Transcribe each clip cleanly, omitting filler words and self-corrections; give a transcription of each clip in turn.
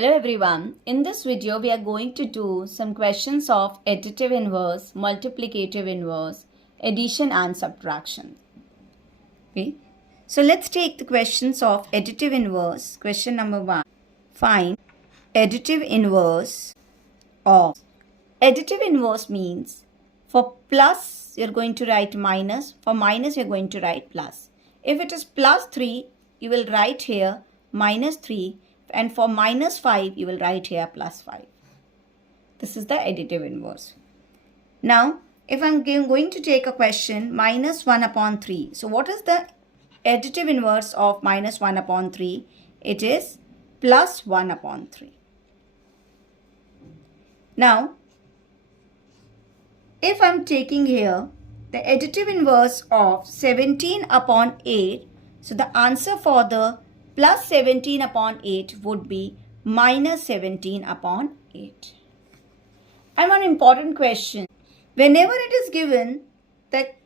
Hello everyone. In this video, we are going to do some questions of additive inverse, multiplicative inverse, addition and subtraction. Okay. So let's take the questions of additive inverse. Question number 1. Find additive inverse of. Additive inverse means for plus, you're going to write minus. For minus, you're going to write plus. If it is plus 3, you will write here minus 3. And for minus 5, you will write here plus 5. This is the additive inverse. Now, if I'm going to take a question, minus 1 upon 3. So, what is the additive inverse of minus 1 upon 3? It is plus 1 upon 3. Now, if I'm taking here the additive inverse of 17 upon 8, so the answer for the plus 17 upon 8 would be minus 17 upon 8. And one important question. Whenever it is given that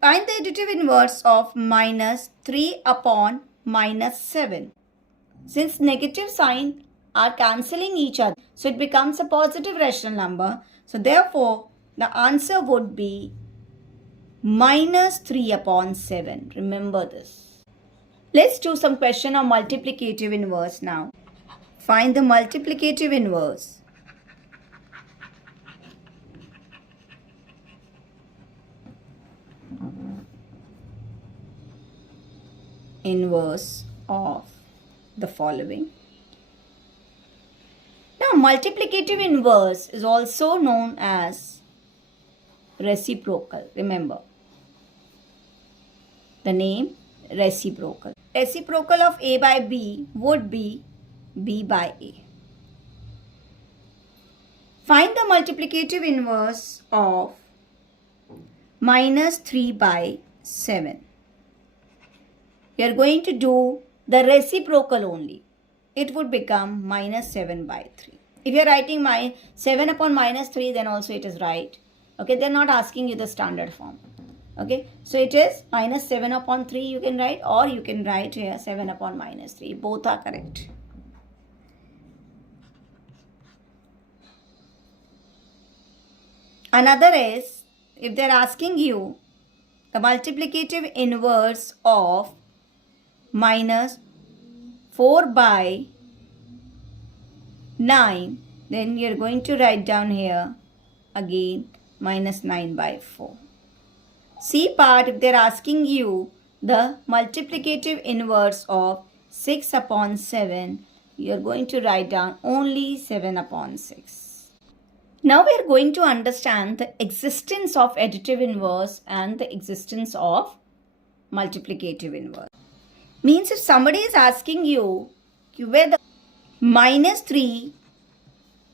find the additive inverse of minus 3 upon minus 7. Since negative sign are cancelling each other, so it becomes a positive rational number. So therefore, the answer would be minus 3 upon 7. Remember this. Let's do some question on multiplicative inverse now. Find the multiplicative inverse. Inverse of the following. Now, multiplicative inverse is also known as reciprocal. Remember the name reciprocal. Reciprocal of A by B would be B by A. Find the multiplicative inverse of minus 3 by 7. We are going to do the reciprocal only. It would become minus 7 by 3. If you are writing my 7 upon minus 3, then also it is right. Okay, they are not asking you the standard form. Okay, so it is minus 7 upon 3 you can write, or you can write here 7 upon minus 3. Both are correct. Another is, if they are asking you the multiplicative inverse of minus 4 by 9, then you are going to write down here again minus 9 by 4. C part, if they are asking you the multiplicative inverse of 6 upon 7, you are going to write down only 7 upon 6. Now we are going to understand the existence of additive inverse and the existence of multiplicative inverse. Means if somebody is asking you whether minus 3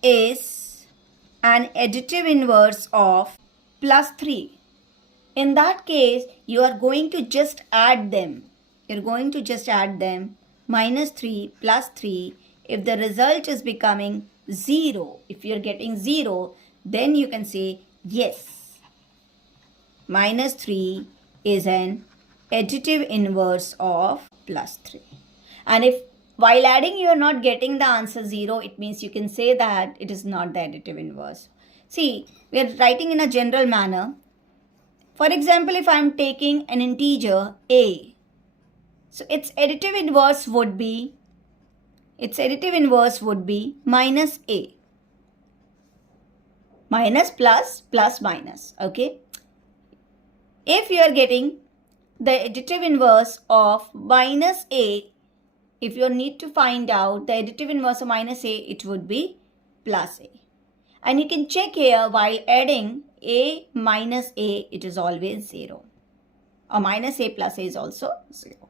is an additive inverse of plus 3. In that case, you are going to just add them. You're going to just add them. Minus 3 plus 3. If the result is becoming 0, if you're getting 0, then you can say yes. Minus 3 is an additive inverse of plus 3. And if while adding you are not getting the answer 0, it means you can say that it is not the additive inverse. See, we are writing in a general manner. For example, if I am taking an integer a, so its additive inverse would be minus a. Minus plus, plus minus. Okay. If you are getting the additive inverse of minus a, if you need to find out the additive inverse of minus a, it would be plus a. And you can check here while adding a minus a, it is always 0. Or minus a plus a is also 0.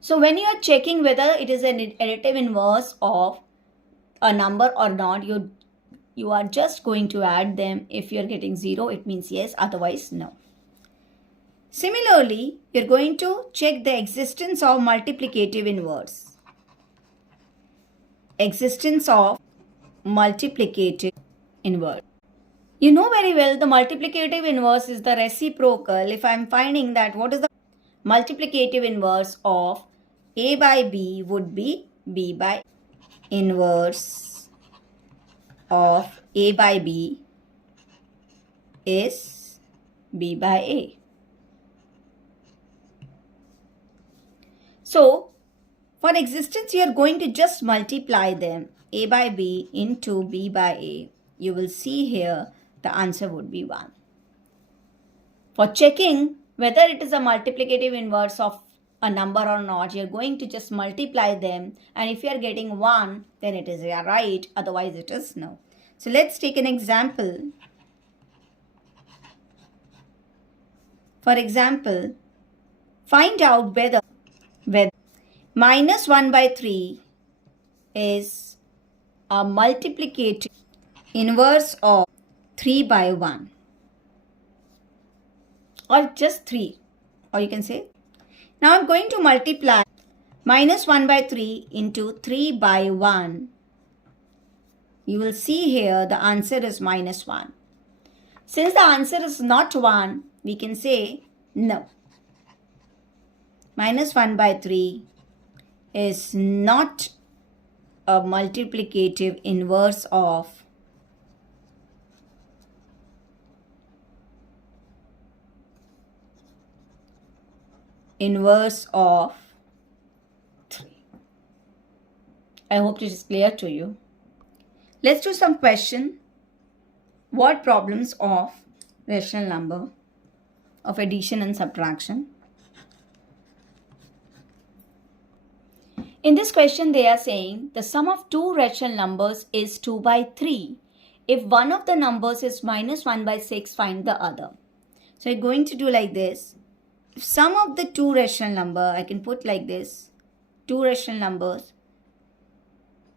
So when you are checking whether it is an additive inverse of a number or not, you are just going to add them. If you are getting 0, it means yes, otherwise no. Similarly, you are going to check the existence of multiplicative inverse. Existence of multiplicative inverse. You know very well the multiplicative inverse is the reciprocal. If I am finding that what is the multiplicative inverse of A by B would be B by inverse of A by B is B by A. So, for existence, you are going to just multiply them, A by B into B by A. You will see here the answer would be 1. For checking whether it is a multiplicative inverse of a number or not, you're going to just multiply them, and if you're getting 1, then it is right, otherwise it is no. So let's take an example. For example, find out whether minus 1 by 3 is a multiplicative inverse of 3 by 1, or just 3, or you can say. Now I'm going to multiply minus 1 by 3 into 3 by 1. You will see here the answer is minus 1. Since the answer is not 1, we can say no. Minus 1 by 3 is not a multiplicative inverse of inverse of 3. I hope it is clear to you. Let's do some question. Word problems of rational number, of addition and subtraction. In this question, they are saying the sum of two rational numbers is 2 by 3. If one of the numbers is minus 1 by 6, find the other. So you're going to do like this. If sum of the two rational number, I can put like this. Two rational numbers,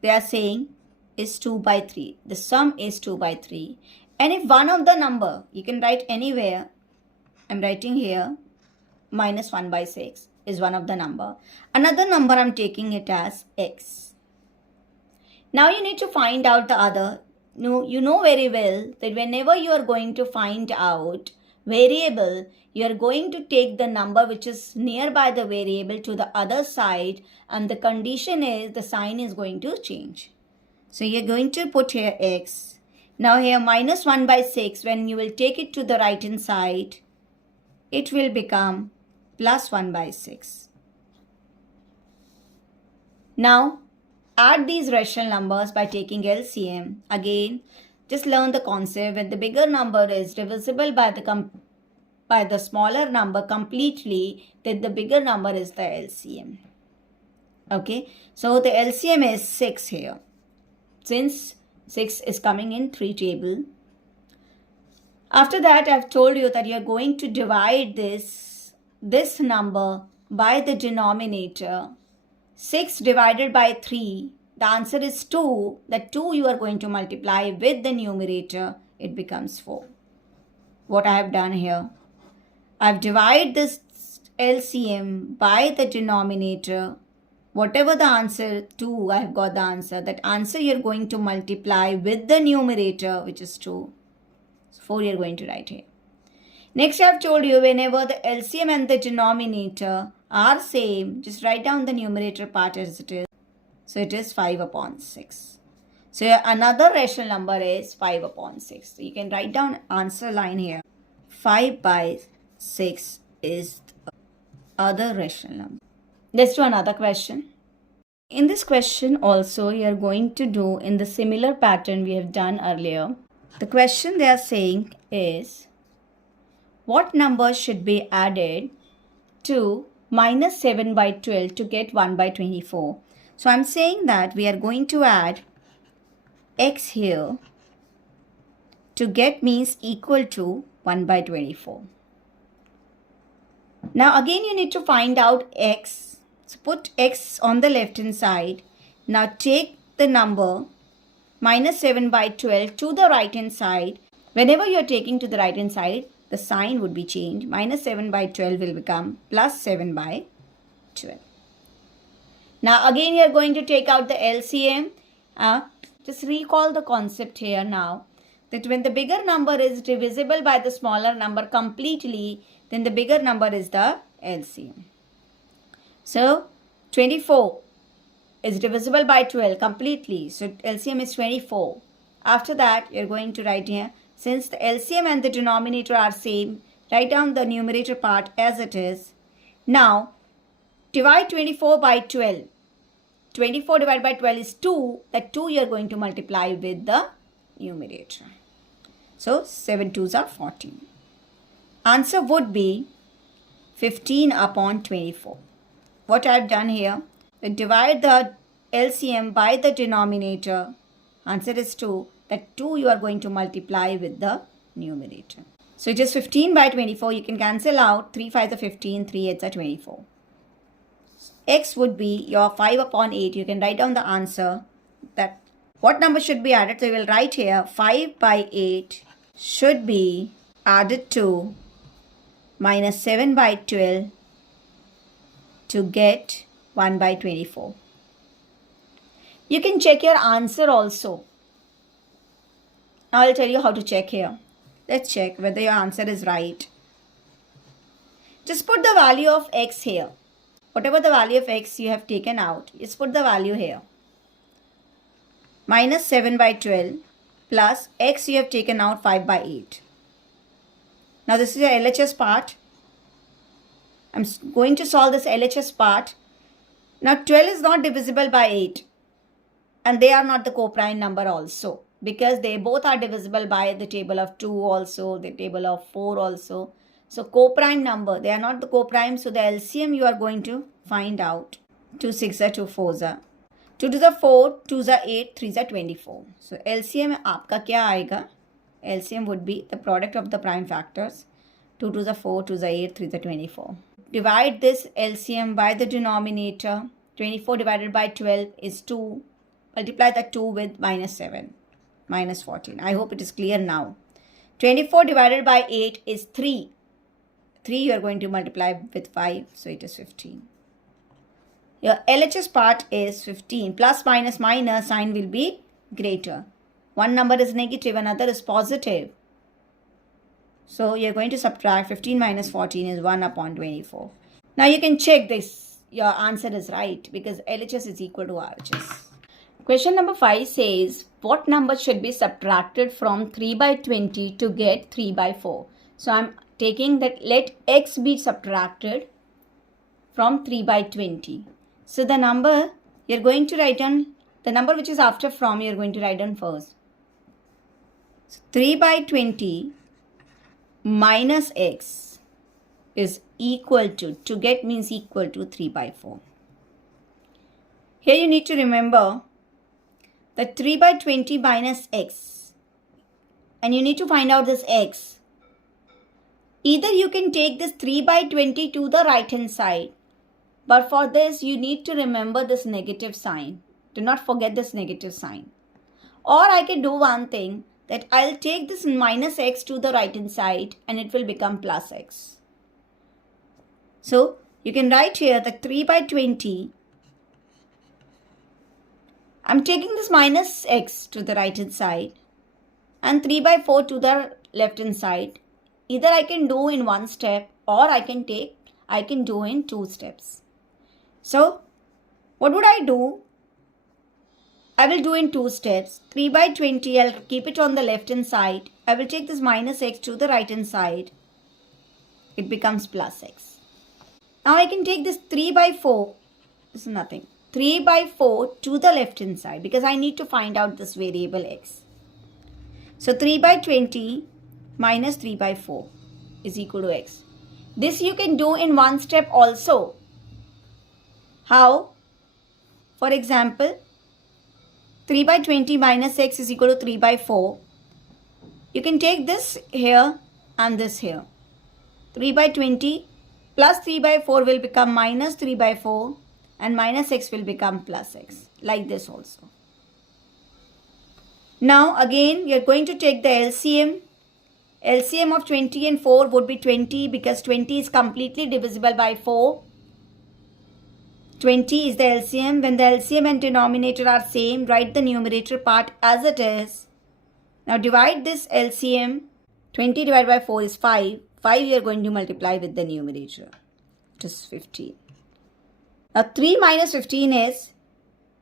they are saying is 2 by 3. The sum is 2 by 3. And if one of the number, you can write anywhere. I'm writing here minus 1 by 6 is one of the number. Another number I'm taking it as x. Now you need to find out the other. No, you know very well that whenever you are going to find out variable, you are going to take the number which is nearby the variable to the other side, and the condition is the sign is going to change. So you're going to put here x. Now here minus 1 by 6, when you will take it to the right hand side, it will become plus 1 by 6. Now add these rational numbers by taking LCM. Again, just learn the concept. When the bigger number is divisible by the smaller number completely, then the bigger number is the LCM. Okay, so the LCM is 6 here. Since 6 is coming in 3 table. After that, I've told you that you're going to divide this number by the denominator. 6 divided by 3, the answer is 2. The 2 you are going to multiply with the numerator, it becomes 4. What I have done here, I've divided this LCM by the denominator. Whatever the answer 2, I have got the answer. That answer you're going to multiply with the numerator, which is 2. So 4 you're going to write here. Next, I have told you whenever the LCM and the denominator are same, just write down the numerator part as it is. So it is 5 upon 6. So another rational number is 5 upon 6. So you can write down answer line here. 5 by 6 is the other rational number. Let's do another question. In this question also, you are going to do in the similar pattern we have done earlier. The question they are saying is, what number should be added to minus 7 by 12 to get 1 by 24? So I'm saying that we are going to add x here to get means equal to 1 by 24. Now again you need to find out x. So put x on the left hand side. Now take the number minus 7 by 12 to the right hand side. Whenever you are taking to the right hand side, the sign would be changed. Minus 7 by 12 will become plus 7 by 12. Now again you are going to take out the LCM. Just recall the concept here now, that when the bigger number is divisible by the smaller number completely, then the bigger number is the LCM. So 24 is divisible by 12 completely. So LCM is 24. After that, you're going to write here, since the LCM and the denominator are same, write down the numerator part as it is. Now, divide 24 by 12. 24 divided by 12 is 2. That 2 you're going to multiply with the numerator. So, 7 2s are 14. Answer would be 15 upon 24. What I've done here, divide the LCM by the denominator. Answer is 2. That 2 you are going to multiply with the numerator. So it is 15 by 24. You can cancel out. 3 5s are 15, 3 8s are 24. X would be your 5 upon 8. You can write down the answer. That what number should be added? So you will write here 5 by 8 should be added to minus 7 by 12 to get 1 by 24. You can check your answer also. Now I'll tell you how to check here. Let's check whether your answer is right. Just put the value of x here. Whatever the value of x you have taken out, just put the value here. Minus 7 by 12 plus x you have taken out 5 by 8. Now this is your LHS part. I'm going to solve this LHS part. Now 12 is not divisible by 8. And they are not the coprime number also. Because they both are divisible by the table of 2 also, the table of 4 also. So coprime number, they are not the coprime. So the LCM you are going to find out. 2 6s are 2 4s are. 2 to the 4, 2s are 8, 3s are 24. So LCM आपका क्या आएगा? LCM would be the product of the prime factors. 2 to the 4, 2s are 8, 3s are 24. Divide this LCM by the denominator. 24 divided by 12 is 2. Multiply the 2 with minus 7. Minus 14. I hope it is clear now. 24 divided by 8 is 3. 3 you are going to multiply with 5. So it is 15. Your LHS part is 15. Plus minus minus sign will be greater. One number is negative, another is positive. So you're going to subtract 15 minus 14 is 1 upon 24. Now you can check this. Your answer is right because LHS is equal to RHS. Question number 5 says, what number should be subtracted from 3 by 20 to get 3 by 4? So I'm taking that let x be subtracted from 3 by 20. So the number you're going to write down, the number which is after from, you're going to write down first. So 3 by 20 minus x is equal to get means equal to 3 by 4. Here you need to remember that 3 by 20 minus x, and you need to find out this x. Either you can take this 3 by 20 to the right hand side, but for this you need to remember this negative sign. Do not forget this negative sign. Or I can do one thing, that I'll take this minus x to the right hand side and it will become plus x. So you can write here that 3 by 20, I'm taking this minus x to the right hand side and 3 by 4 to the left hand side. Either I can do in one step or I can do in 2 steps. So what would I do? I will do in 2 steps. 3 by 20, I'll keep it on the left hand side. I will take this minus x to the right hand side. It becomes plus x. Now I can take this 3 by 4. This is nothing. 3 by 4 to the left hand side because I need to find out this variable x. So 3 by 20 minus 3 by 4 is equal to x. This you can do in one step also. How? For example, 3 by 20 minus x is equal to 3 by 4. You can take this here and this here. 3 by 20 plus 3 by 4 will become minus 3 by 4 and minus x will become plus x. Like this also. Now again you are going to take the LCM. LCM of 20 and 4 would be 20 because 20 is completely divisible by 4. 20 is the LCM. When the LCM and denominator are same, write the numerator part as it is. Now divide this LCM. 20 divided by 4 is 5. 5 you are going to multiply with the numerator. It is 15. Now 3 minus 15 is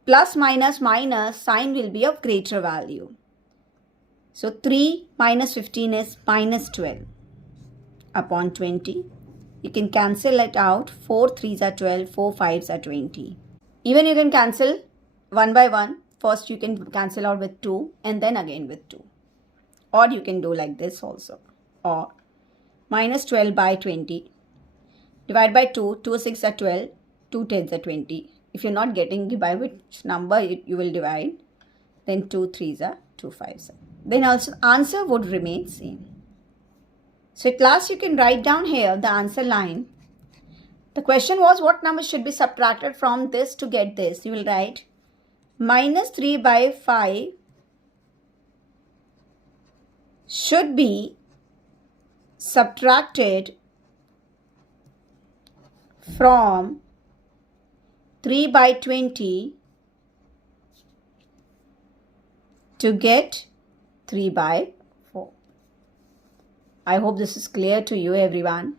plus minus minus, sign will be of greater value. So 3 minus 15 is minus 12 upon 20. You can cancel it out. 4 3s are 12, 4 5s are 20. Even you can cancel one by one. First you can cancel out with 2 and then again with 2. Or you can do like this also. Or minus 12 by 20. Divide by 2. 2 6 are 12. 2 10s are 20. If you're not getting by which number you will divide, then 2 3s are 2 5s. Then also answer would remain same. So at last you can write down here the answer line. The question was what number should be subtracted from this to get this. You will write minus 3 by 5 should be subtracted from 3 by 20 to get 3 by 4. I hope this is clear to you everyone.